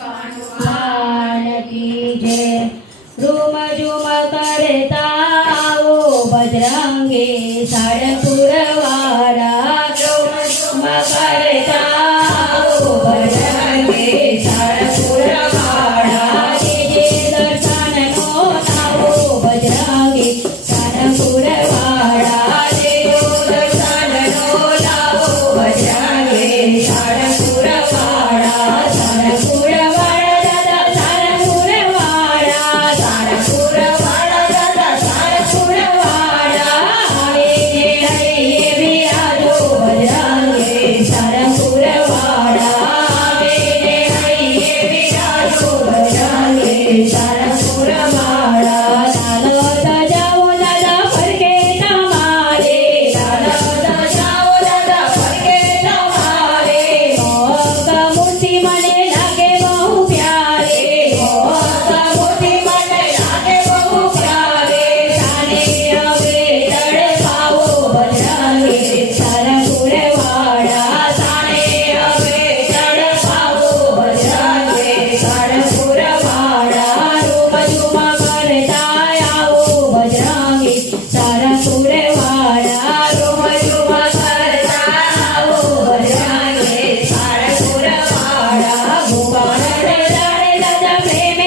ભગવાન કી જય। રૂમ ઝુમ કરતા આવો બજરંગી સાળંગપુર વાળા। રૂમ ઝુમ કરતા આવો બજરંગી સાળંગપુર વાળા। જે દર્શન નો લાવો બજરંગી સાળંગપુર વાળા। જે દર્શન નો લાવો બજરંગી સાળંગપુર વાળા। સાળંગપુર વાળા દાદા સાળંગપુર વાળા। સાળંગપુર વાળા દાદા સાળંગપુર વાળા। હૈયે હૈયે બિરાજો બજરંગી સાળંગપુર વાળા। હૈયે હૈયે બિરાજો બજરંગી સાળંગપુર વાળા। ચાલો તો જાઓ દાદા ફરકે તમારે। ચાલો તો જાઓ દાદા ફરકે તમારે। મોગ મૂર્તિ મને લાગે બહુ પ્યારે। મોગ મૂર્તિ મને લાગે બહુ પ્યારે। સાને હવે તડપાવો બજરંગી સાળંગપુર વાળા। સાને હવે તડપાવો બજરંગી સાળંગપુર વાળા। રૂમ ઝુમ કરતા આવો બજરંગી સાળંગપુર વાળા। રૂમ ઝુમ કરતા આવો બજરંગી સાળંગપુર વાળા। ભગવાન જાણે દાદા પ્રેમ